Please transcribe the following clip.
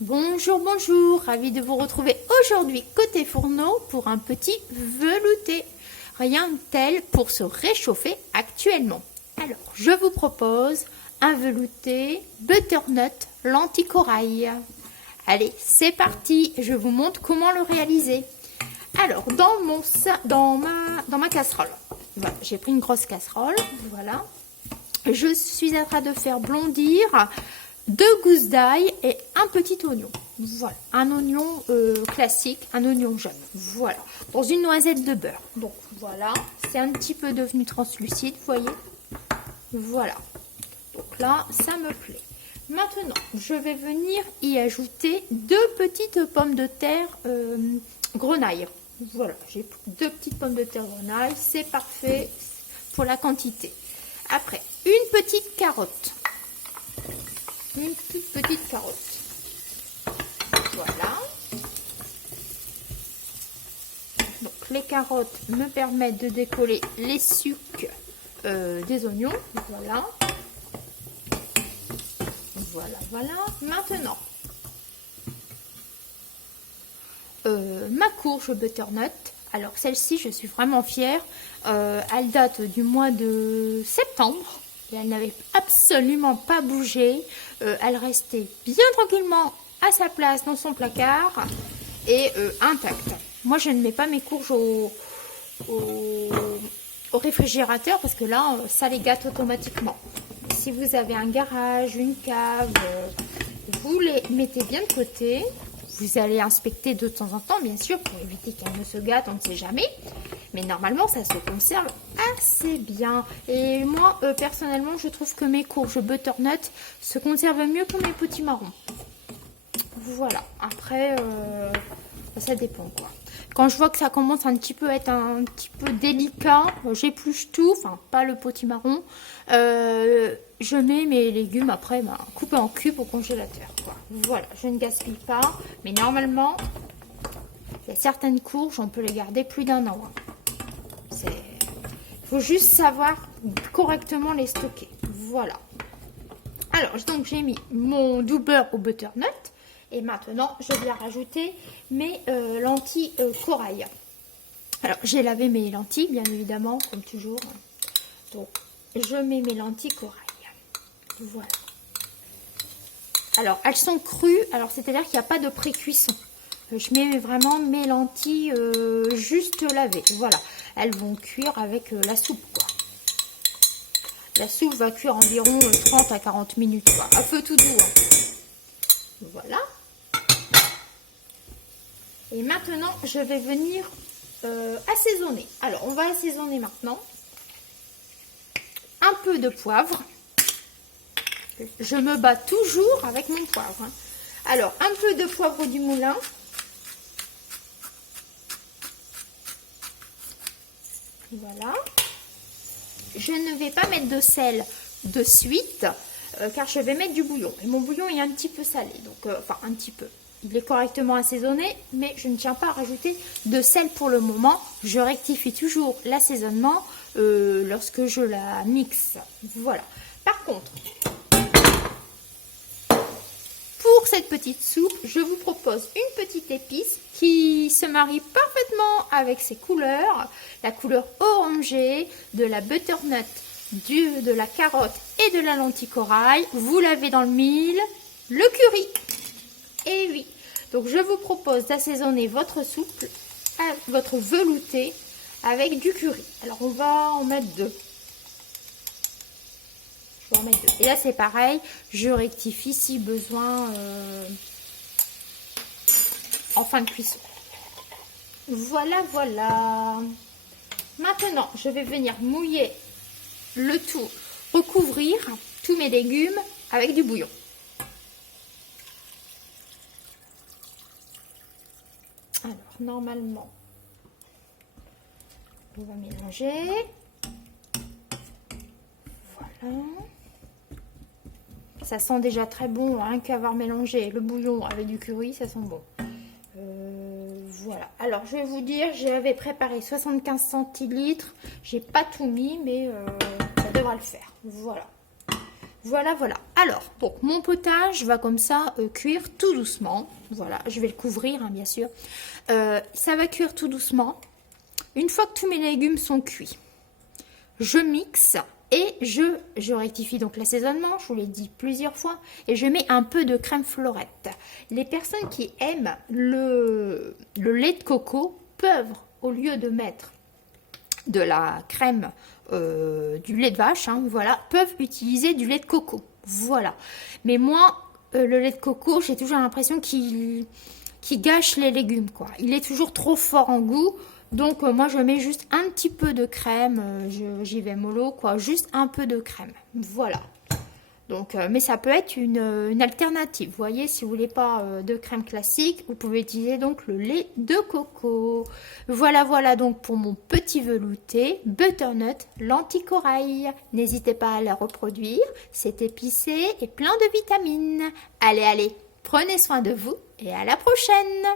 Bonjour, bonjour, ravi de vous retrouver aujourd'hui côté fourneau pour un petit velouté. Rien de tel pour se réchauffer actuellement. Alors, je vous propose un velouté butternut lentilles corail. Allez, c'est parti, je vous montre comment le réaliser. Alors, dans ma casserole, voilà, j'ai pris une grosse casserole, voilà. Je suis en train de faire blondir 2 gousses d'ail et un petit oignon. Voilà, un oignon classique, un oignon jaune. Voilà, dans une noisette de beurre. Donc voilà, c'est un petit peu devenu translucide, vous voyez. Voilà, donc là, ça me plaît. Maintenant, je vais venir y ajouter 2 petites pommes de terre grenaille. Voilà, j'ai 2 petites pommes de terre grenaille, c'est parfait pour la quantité. Après, une petite carotte. Une toute petite carotte. Voilà. Donc, les carottes me permettent de décoller les sucs des oignons. Voilà. Voilà, voilà. Maintenant, ma courge butternut. Alors, celle-ci, je suis vraiment fière. Elle date du mois de septembre. Et elle n'avait absolument pas bougé. Elle restait bien tranquillement à sa place dans son placard et intacte. Moi, je ne mets pas mes courges au réfrigérateur parce que là, ça les gâte automatiquement. Si vous avez un garage, une cave, vous les mettez bien de côté. Vous allez inspecter de temps en temps, bien sûr, pour éviter qu'elles ne se gâtent, on ne sait jamais. Mais normalement, ça se conserve assez bien. Et moi, personnellement, je trouve que mes courges butternut se conservent mieux que mes petits marrons. Voilà. Après, ça dépend, quoi. Quand je vois que ça commence un petit peu à être un petit peu délicat, j'épluche tout, enfin, pas le potimarron. Je mets mes légumes après, coupés en cubes au congélateur, quoi. Voilà, je ne gaspille pas. Mais normalement, il y a certaines courges, on peut les garder plus d'1 an. Il faut juste savoir correctement les stocker. Voilà. Alors, donc j'ai mis mon doux beurre au butternut. Et maintenant, je vais rajouter mes lentilles corail. Alors, j'ai lavé mes lentilles, bien évidemment, comme toujours. Donc, je mets mes lentilles corail. Voilà. Alors, elles sont crues. Alors, c'est-à-dire qu'il n'y a pas de pré-cuisson. Je mets vraiment mes lentilles juste lavées. Voilà. Elles vont cuire avec la soupe, quoi. La soupe va cuire environ 30 à 40 minutes, quoi. À feu tout doux. Hein. Voilà. Et maintenant, je vais venir assaisonner. Alors, on va assaisonner maintenant. Un peu de poivre. Je me bats toujours avec mon poivre. Hein. Alors, un peu de poivre du moulin. Voilà. Je ne vais pas mettre de sel de suite, car je vais mettre du bouillon. Et mon bouillon est un petit peu salé, donc enfin un petit peu. Il est correctement assaisonné, mais je ne tiens pas à rajouter de sel pour le moment. Je rectifie toujours l'assaisonnement lorsque je la mixe. Voilà. Par contre, pour cette petite soupe, je vous propose une petite épice qui se marie parfaitement avec ses couleurs. La couleur orangée de la butternut, de la carotte et de la lentille corail. Vous l'avez dans le mille, le curry. Et oui, donc je vous propose d'assaisonner votre soupe, votre velouté avec du curry. Alors on va en mettre 2. Je vais en mettre 2. Et là c'est pareil, je rectifie si besoin en fin de cuisson. Voilà, voilà. Maintenant, je vais venir mouiller le tout, recouvrir tous mes légumes avec du bouillon. Alors, normalement, on va mélanger. Voilà. Ça sent déjà très bon, rien qu'avoir mélangé le bouillon avec du curry, ça sent bon. Voilà. Alors, je vais vous dire, j'avais préparé 75 centilitres. J'ai pas tout mis, mais ça devra le faire. Voilà. Voilà, voilà. Alors, bon, mon potage va comme ça cuire tout doucement. Voilà, je vais le couvrir, hein, bien sûr. Ça va cuire tout doucement. Une fois que tous mes légumes sont cuits, je mixe et je rectifie donc l'assaisonnement, je vous l'ai dit plusieurs fois, et je mets un peu de crème fleurette. Les personnes qui aiment le lait de coco peuvent, au lieu de mettre de la crème, du lait de vache, hein, voilà, peuvent utiliser du lait de coco. Voilà. Mais moi, le lait de coco, j'ai toujours l'impression qu'il gâche les légumes, quoi. Il est toujours trop fort en goût. Donc, moi, je mets juste un petit peu de crème. J'y vais mollo, quoi. Juste un peu de crème. Voilà. Donc, mais ça peut être une alternative. Vous voyez, si vous voulez pas de crème classique, vous pouvez utiliser donc le lait de coco. Voilà, voilà donc pour mon petit velouté butternut lentilles corail. N'hésitez pas à la reproduire. C'est épicé et plein de vitamines. Allez, allez, prenez soin de vous et à la prochaine!